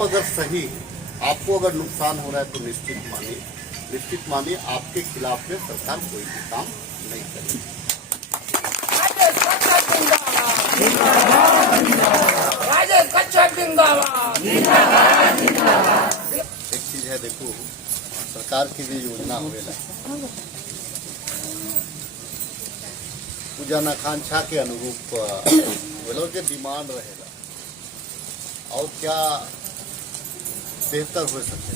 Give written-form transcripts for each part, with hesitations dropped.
आप अगर सही, आपको अगर नुकसान हो रहा है तो निश्चित मानिए आपके खिलाफ में सरकार कोई भी काम नहीं करेगी। एक चीज है, देखो सरकार की भी योजना होवेला पूजा आकांक्षा के अनुरूप वो के डिमांड रहेगा और क्या बेहतर हो सके।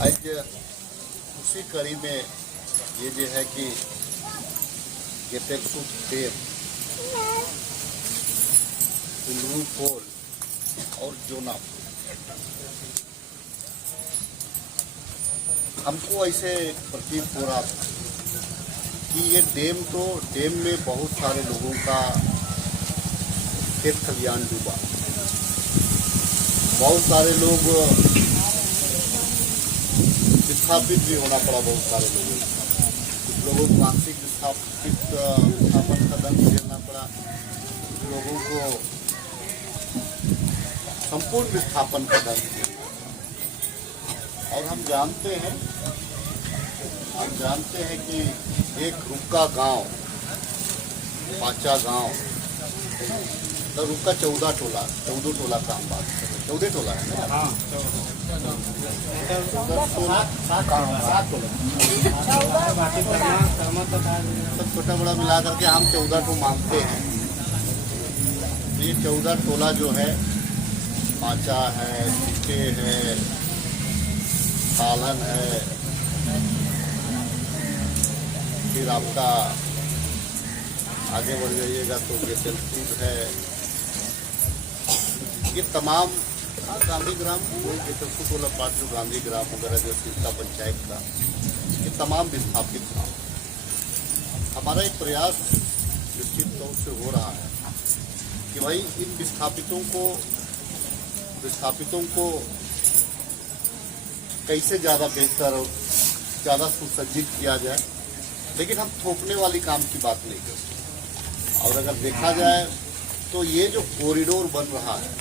आज उसी कड़ी में ये जो है कि गेतेलसू देव, कुल्लू पोल और जोना, हमको ऐसे प्रतीत हो रहा था कि ये डैम में बहुत सारे लोगों का खेत खलियान डूबा, बहुत सारे लोग विस्थापित भी होना पड़ा, बहुत सारे लोगों को, कुछ लोगों को आंशिक विस्थापन का दंड झेलना पड़ा, कुछ लोगों को संपूर्ण विस्थापन का दंड झेलना पड़ा। और हम जानते हैं कि एक रुक्का गांव, पाचा गांव, तो रुक्का 14 टोला का हम बात कर रहे हैं, 14 टोला है ना? हाँ, 7 छोटा बड़ा मिला करके हम 14 टो मानते हैं। तो ये 14 टोला जो है, पाचा है, सिक्के है, सालन है, फिर आपका आगे बढ़ जाइएगा तो गेतेलसू है, ये तमाम गांधी ग्राम, गेतेलसू टोला पार्ट जो गांधी ग्राम वगैरह जो सिरसा पंचायत का, ये तमाम विस्थापित गाँव। हमारा एक प्रयास निश्चित तौर से हो रहा है कि भाई इन विस्थापितों को कैसे ज़्यादा बेहतर और ज़्यादा सुसज्जित किया जाए, लेकिन हम थोपने वाली काम की बात नहीं करते। और अगर देखा जाए तो ये जो कॉरिडोर बन रहा है,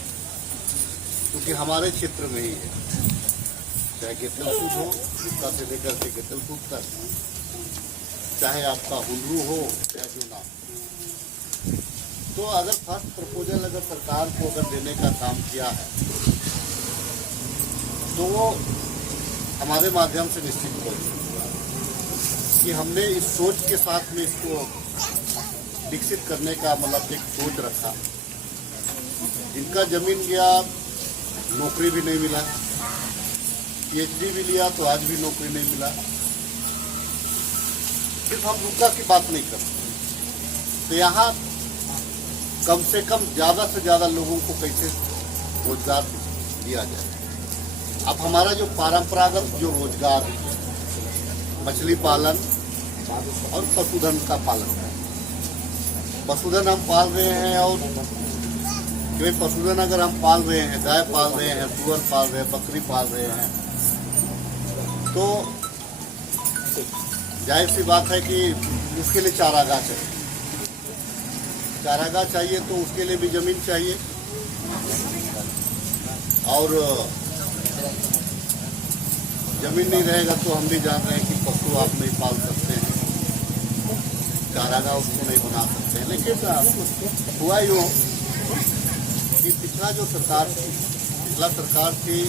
क्योंकि हमारे क्षेत्र में ही है, चाहे गेतेलसू हो, इसका से लेकर के गेतेलसू तक, चाहे आपका हुल्लू हो, चाहे जोना, तो अगर फर्स्ट प्रपोजल अगर सरकार को अगर देने का काम किया है तो वो हमारे माध्यम से निश्चित हो कि हमने इस सोच के साथ में इसको विकसित करने का मतलब एक सोच रखा। जिनका जमीन गया, नौकरी भी नहीं मिला, PhD भी लिया तो आज भी नौकरी नहीं मिला। सिर्फ हम रुका की बात नहीं करते, तो यहाँ कम से कम ज़्यादा से ज़्यादा लोगों को कैसे रोजगार दिया जाए। अब हमारा जो परंपरागत जो रोजगार है, मछली पालन और पशुधन का पालन है। पशुधन हम पाल रहे हैं, और क्योंकि पशुधन अगर हम पाल रहे हैं, गाय पाल रहे हैं, सुअर पाल रहे हैं, बकरी पाल रहे हैं, तो जाहिर सी बात है कि उसके लिए चारागाह चाहिए। चारागाह चाहिए तो उसके लिए भी जमीन चाहिए, और जमीन नहीं रहेगा तो हम भी जान रहे हैं कि पशु आप नहीं पाल सकते हैं, चारागाह उसको नहीं बना सकते हैं। लेकिन हुआ यूँ कि पिछला सरकार थी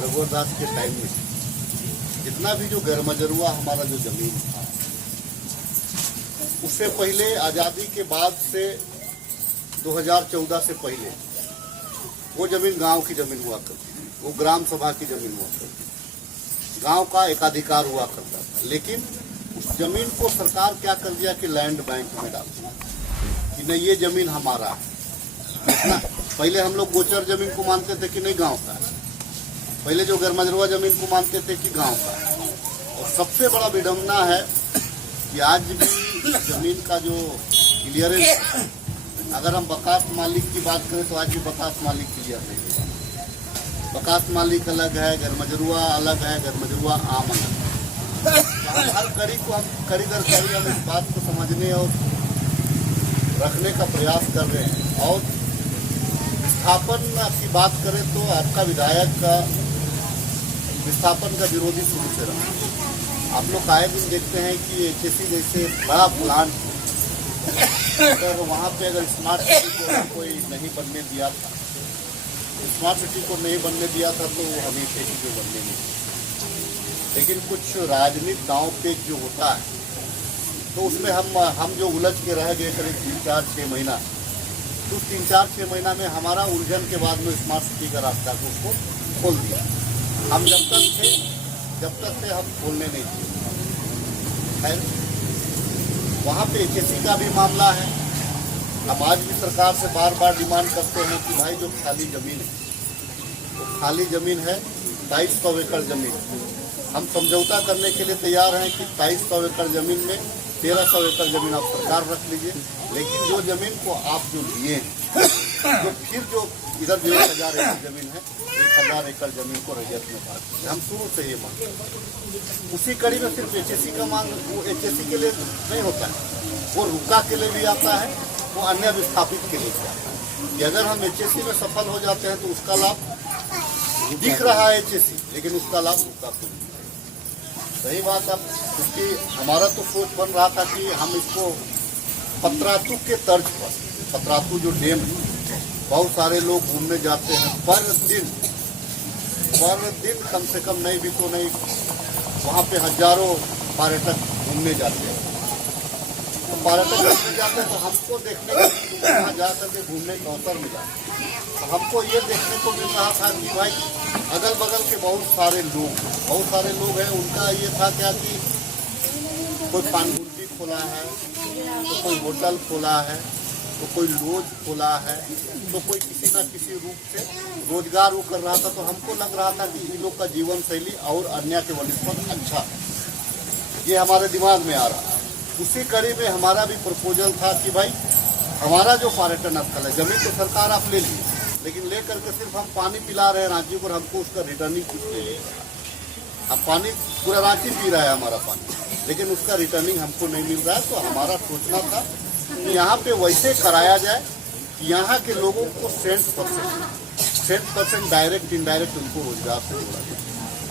रघुवर दास के टाइम में, जितना भी जो गैरमजरूआ हमारा जो जमीन था, उससे पहले आज़ादी के बाद से 2014 से पहले वो जमीन गांव की जमीन हुआ करती थी, वो ग्राम सभा की जमीन हुआ करती थी, गांव का एकाधिकार हुआ करता था। लेकिन उस जमीन को सरकार क्या कर दिया कि लैंड बैंक में डाल दिया कि नहीं, ये जमीन हमारा है। पहले हम लोग गोचर जमीन को मानते थे कि नहीं गांव का है, पहले जो गैरमजरूआ जमीन को मानते थे कि गांव का है। और सबसे बड़ा विडम्बना है कि आज भी जमीन का जो क्लियरेंस, अगर हम बकास मालिक की बात करें तो आज भी बकास मालिक क्लियर नहीं है। बकास मालिक अलग है, गैरमजरूआ अलग है, गैरमजरूआ आम अलग है। हर कड़ी को हम कड़ी दर कड़ी हम इस बात को समझने और रखने का प्रयास कर रहे हैं। और विस्थापन की बात करें तो आपका विधायक का विस्थापन का विरोधी शुरू से रहा। आप लोग आए दिन देखते हैं कि एचएससी जैसे बड़ा प्लांट, अगर वहाँ पे अगर स्मार्ट सिटी को कोई नहीं बनने दिया था, स्मार्ट सिटी को नहीं बनने दिया था तो हमें खेती को बनने नहीं दिया। लेकिन कुछ राजनीतिक दांव पेच जो होता है तो उसमें हम जो उलझ के रह गए करीब 3-4-6 महीना, तो 3-4-6 महीना में हमारा उलझन के बाद में स्मार्ट सिटी का रास्ता को उसको खोल दिया। हम जब तक थे हम खोलने नहीं थे। खैर वहाँ पे एचएससी का भी मामला है। हम आज भी सरकार से बार बार डिमांड करते हैं कि भाई जो खाली ज़मीन है, तो खाली ज़मीन है 2200 एकड़ ज़मीन, हम समझौता करने के लिए तैयार हैं कि 2200 एकड़ ज़मीन में 1300 एकड़ ज़मीन आप सरकार रख लीजिए, लेकिन जो ज़मीन को आप जो लिए हैं, तो फिर जो इधर जो 1000 एकड़ ज़मीन है, 1000 एकड़ ज़मीन को रैयत में बांट, हम शुरू से ये मांग, उसी कड़ी में सिर्फ एचएससी का मांग, वो एचएससी के लिए नहीं होता है, वो रुका के लिए भी आता है, वो अन्य विस्थापित के लिए आता है कि अगर हम एचएससी में सफल हो जाते हैं तो उसका लाभ दिख रहा है एचएससी, लेकिन उसका लाभ रुका तो नहीं। सही बात अब, क्योंकि हमारा तो सोच बन रहा था कि हम इसको पतरातू के तर्ज पर, पतरातू जो डैम है, बहुत सारे लोग घूमने जाते हैं पर दिन कम से कम नहीं भी तो नहीं, वहाँ पे हजारों पर्यटक घूमने जाते हैं। तो पर्यटक घूमने जाते हैं तो हमको देखने को वहाँ जा करके घूमने का अवसर मिला। तो हमको ये देखने को मिल रहा था कि भाई अगल बगल के बहुत सारे लोग हैं, उनका ये था क्या कि कोई पानगुर्दी खोला है, तो कोई होटल खोला है, तो कोई लॉज खोला है, तो कोई किसी न किसी रूप से रोजगार वो कर रहा था। तो हमको लग रहा था कि इन लोग का जीवन शैली और अन्य के वनिस्पत अच्छा है, ये हमारे दिमाग में आ रहा है। उसी कड़ी में हमारा भी प्रपोजल था कि भाई हमारा जो पर्यटन स्थल है, जमीन तो सरकार आप ले लीजिए, लेकिन ले करके सिर्फ हम पानी पिला रहे हैं रांची को, हमको उसका रिटर्निंग कुछ नहीं मिलेगा। अब पानी पूरा रांची पी रहा है हमारा पानी, लेकिन उसका रिटर्निंग हमको नहीं मिल रहा है। तो हमारा सोचना था कि यहाँ पे वैसे कराया जाए कि यहाँ के लोगों को 100% डायरेक्ट इनडायरेक्ट उनको रोजगार से जोड़ा जाए।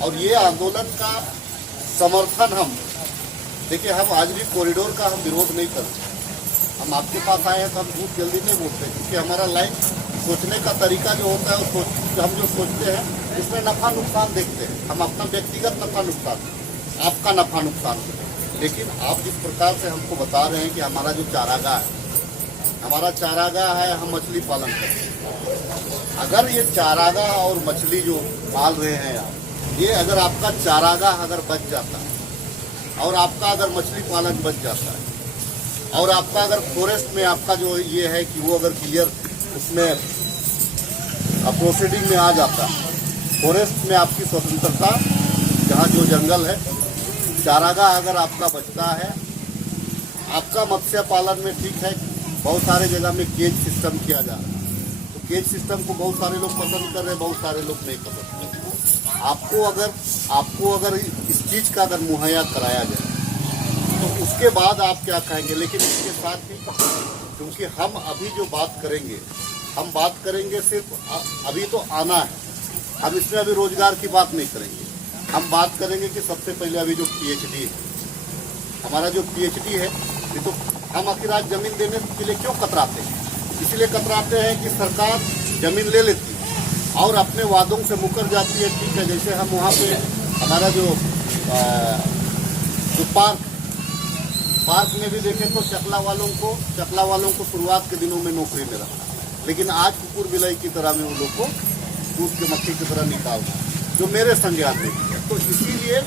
और ये आंदोलन का समर्थन हम देखिए, हम आज भी कॉरिडोर का हम विरोध नहीं करते। हम आपके पास आए हैं तो हम बहुत जल्दी नहीं बोलते, क्योंकि हमारा लाइफ सोचने का तरीका जो होता है वो हम जो सोचते हैं उसमें नफा नुकसान देखते हैं। हम अपना व्यक्तिगत नफा नुकसान, आपका नफा नुकसान, लेकिन आप जिस प्रकार से हमको बता रहे हैं कि हमारा जो चारागाह है, हम मछली पालन करते हैं। अगर ये चारागाह और मछली जो पाल रहे हैं आप, ये अगर आपका चारागाह अगर बच जाता है और आपका अगर मछली पालन बच जाता है और आपका अगर फॉरेस्ट में आपका जो ये है कि वो अगर क्लियर उसमें प्रोसीडिंग में आ जाता है, फॉरेस्ट में आपकी स्वतंत्रता, जहाँ जो जंगल है, चारागाह अगर आपका बचता है, आपका मत्स्य पालन में ठीक है, बहुत सारे जगह में केज सिस्टम किया जा रहा है, तो केज सिस्टम को बहुत सारे लोग पसंद कर रहे हैं, बहुत सारे लोग नहीं पसंद कर रहे। आपको अगर इस चीज़ का अगर मुहैया कराया जाए तो उसके बाद आप क्या कहेंगे। लेकिन इसके साथ ही, क्योंकि हम अभी जो बात करेंगे, हम बात करेंगे सिर्फ अभी तो आना है, हम इसमें अभी रोजगार की बात नहीं करेंगे। हम बात करेंगे कि सबसे पहले अभी जो पीएचडी है, हमारा जो पीएचडी है, ये तो हम आखिर आज जमीन देने के लिए क्यों कतराते हैं? इसलिए कतराते हैं कि सरकार जमीन ले लेती है और अपने वादों से मुकर जाती है। ठीक है, जैसे हम वहाँ पे हमारा जो पार्क में भी देखें तो चकला वालों को शुरुआत के दिनों में नौकरी में रखा, लेकिन आज कुकुर बिलाई की तरह में उन लोग को दूध के मक्खी की तरह निकालना, जो मेरे संज्ञान में है। तो इसीलिए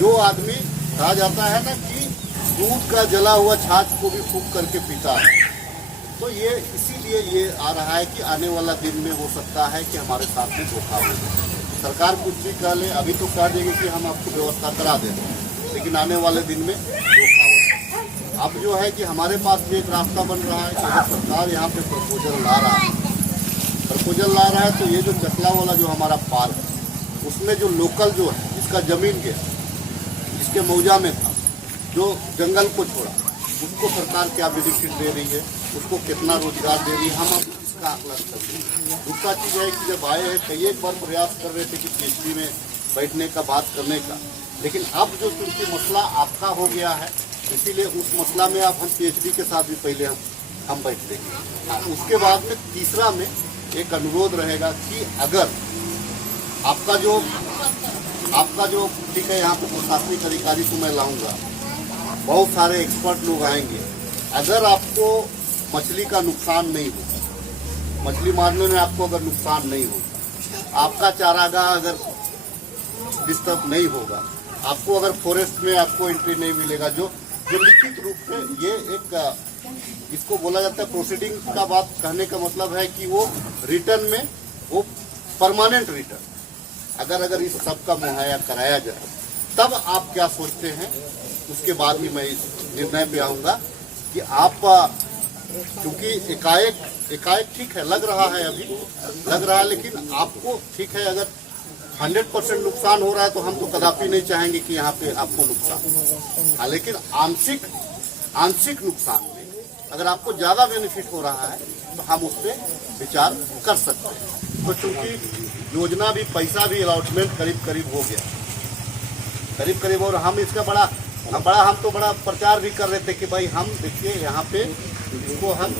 जो आदमी कहा जाता है ना कि दूध का जला हुआ छाछ को भी फूंक करके पीता है, तो ये इसीलिए ये आ रहा है कि आने वाला दिन में हो सकता है कि हमारे साथ में धोखा हो। सरकार कुछ भी कह ले, अभी तो कह देगी कि हम आपको व्यवस्था करा देते हैं, लेकिन आने वाले दिन में धोखा हो। अब जो है कि हमारे पास भी एक रास्ता बन रहा है कि अगर सरकार यहाँ पे प्रपोजल ला रहा है तो ये जो चकला वाला जो हमारा पार्क है, उसमें जो लोकल जो है, जिसका जमीन गया, जिसके मौजा में था, जो जंगल को छोड़ा, उसको सरकार क्या बेनिफिट दे रही है, उसको कितना रोजगार दे रही है, हम अब का आकलन कर लें। दूसरा चीज है कि जब आए हैं कई एक बार प्रयास कर रहे थे कि पीएचडी में बैठने का बात करने का, लेकिन अब जो क्योंकि मसला आपका हो गया है, इसीलिए उस मसला में आप हम पीएचडी के साथ भी पहले हम बैठते हैं। हाँ, उसके बाद में तीसरा में एक अनुरोध रहेगा कि अगर आपका जो ठीक है, यहाँ पे प्रशासनिक अधिकारी को मैं लाऊंगा, बहुत सारे एक्सपर्ट लोग आएंगे, अगर आपको मछली का नुकसान नहीं होगा, मछली मारने में आपको अगर नुकसान नहीं होगा, आपका चारागाह अगर डिस्टर्ब नहीं होगा, आपको अगर फॉरेस्ट में आपको एंट्री नहीं मिलेगा, जो लिखित रूप में ये एक इसको बोला जाता है प्रोसीडिंग का बात कहने का मतलब है कि वो रिटर्न में वो परमानेंट रिटर्न अगर इस सब का मुहैया कराया जाए, तब आप क्या सोचते हैं, उसके बाद ही मैं इस निर्णय पे आऊंगा कि आप क्योंकि एकाएक ठीक है, लग रहा है, लेकिन आपको ठीक है, अगर 100% नुकसान हो रहा है तो हम तो कदापि नहीं चाहेंगे कि यहाँ पे आपको नुकसान हो। हाँ, लेकिन आंशिक नुकसान में अगर आपको ज्यादा बेनिफिट हो रहा है तो हम उस पर विचार कर सकते हैं। तो चूंकि योजना भी, पैसा भी अलॉटमेंट करीब हो गया, करीब, और हम इसका बड़ा प्रचार भी कर रहे थे कि भाई हम देखिए यहाँ पे इसको हम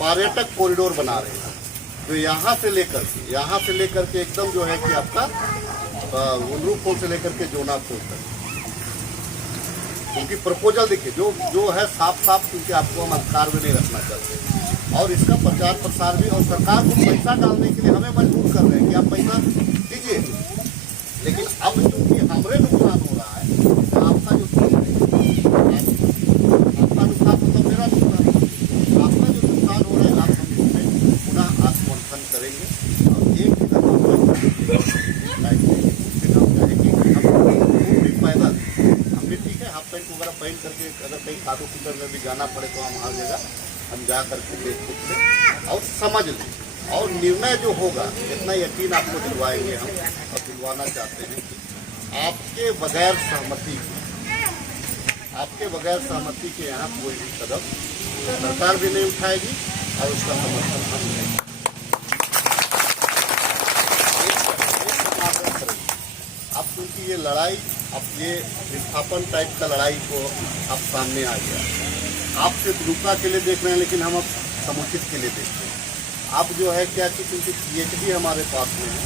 पर्यटक कॉरिडोर बना रहे हैं, तो यहाँ से लेकर के एकदम जो है कि आपका उल्लू पोल से लेकर के जोना पोल तक, क्योंकि प्रपोजल देखिए जो है साफ क्योंकि आपको हम अधिकार में नहीं रखना चाहते, और इसका प्रचार प्रसार भी, और सरकार को पैसा डालने के लिए हमें मजबूर कर रहे हैं कि आप पैसा दीजिए, लेकिन अब क्योंकि हमारे नुकसान हो रहा है, तो आपका जो आपका नुकसान मतलब मेरा नुकसान, आपका जो नुकसान हो रहा है आप हम इसमें पुनः आत्ममंथन करेंगे, और एक पैदल हमने ठीक है हाफ पैंट वगैरह पहन करके अगर कहीं खादो पीटर में भी जाना पड़े तो हम हर जगह हम जा करके देख सकते हैं और समझ लें, और निर्णय जो होगा इतना यकीन आपको दिलवाएंगे हम, और दिलवाना चाहते हैं कि आपके बगैर सहमति के यहाँ कोई भी कदम सरकार भी नहीं उठाएगी और उसका समर्थन हम नहीं। अब क्योंकि ये लड़ाई, अब ये विस्थापन टाइप का लड़ाई को अब सामने आ गया, आप सिर्फ रुका के लिए देख रहे हैं, लेकिन हम अब समुचित के लिए देखते हैं। आप जो है क्या कि क्योंकि पीएचडी हमारे पास में है,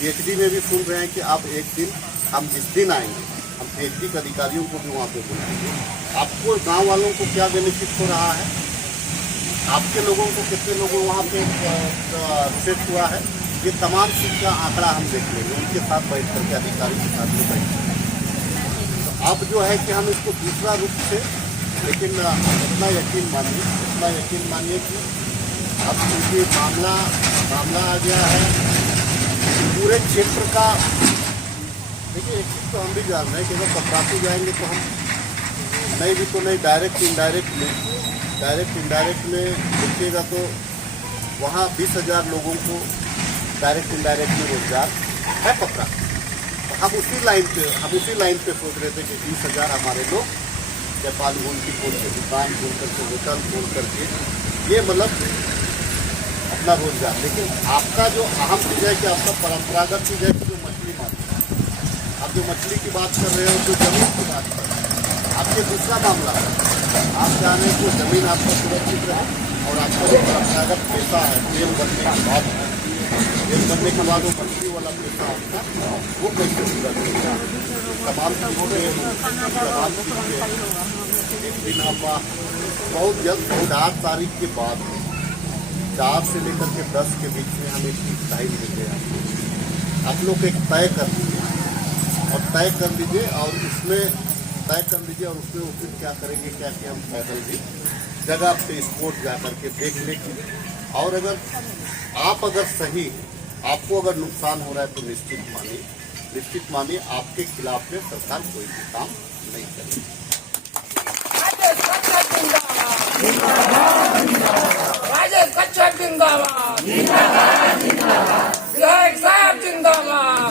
पीएचडी में भी सुन रहे हैं कि आप एक दिन, हम जिस दिन आएंगे हम पीएचडी के अधिकारियों को भी वहाँ पे बुलाएंगे। आपको गांव वालों को क्या बेनिफिट हो रहा है, आपके लोगों को कितने लोगों वहाँ पे सेट हुआ है, ये तमाम चीज का आंकड़ा हम देख लेंगे, उनके साथ बैठ करके अधिकारी के साथ में बैठ करके। तो अब जो है कि हम इसको दूसरा रूप से, लेकिन इतना यकीन मानिए कि अब क्योंकि मामला आ गया है पूरे क्षेत्र का। देखिए एक चीज़ तो हम भी जान रहे हैं कि अगर पत्रासी जाएंगे तो हम नहीं डायरेक्ट इनडायरेक्ट में देखिएगा तो वहाँ 20,000 लोगों को डायरेक्ट इनडायरेक्ट में रोजगार है पक्का। तो हम उसी लाइन पे सोच रहे थे कि 20,000 हमारे लोग व्यापार की खोल के, दुकान खोल करके, होटल खोल करके, ये मतलब अपना रोजगार। लेकिन आपका जो अहम चीज़ है कि आपका परंपरागत चीज़ है कि जो मछली मारते हैं, आप जो मछली की बात कर रहे हो, जो जमीन की बात कर रहे हैं, आपके दूसरा मामला है, आप चाहें कि जमीन आपका सुरक्षित रहे, और आपका जो परंपरागत पेशा है तेल बनने के बाद वो मछली वाला पेशा आपका वो कैसे पूरा करेगा। तमाम एक दिन हम बहुत जल्द 8 तारीख के बाद 4 से लेकर के 10 के बीच में हम एक टाइम देते हैं। आप लोग एक तय कर लीजिए और उसमें वो फिर क्या करेंगे, क्या कि हम पैदल भी जगह पे स्पोर्ट जा करके देख लेंगे। और अगर सही आपको अगर नुकसान हो रहा है तो निश्चित मानिए आपके खिलाफ में सरकार कोई भी काम नहीं करेगी। राजेश कच्छप जिंदाबाद, विधायक साहब जिंदाबाद।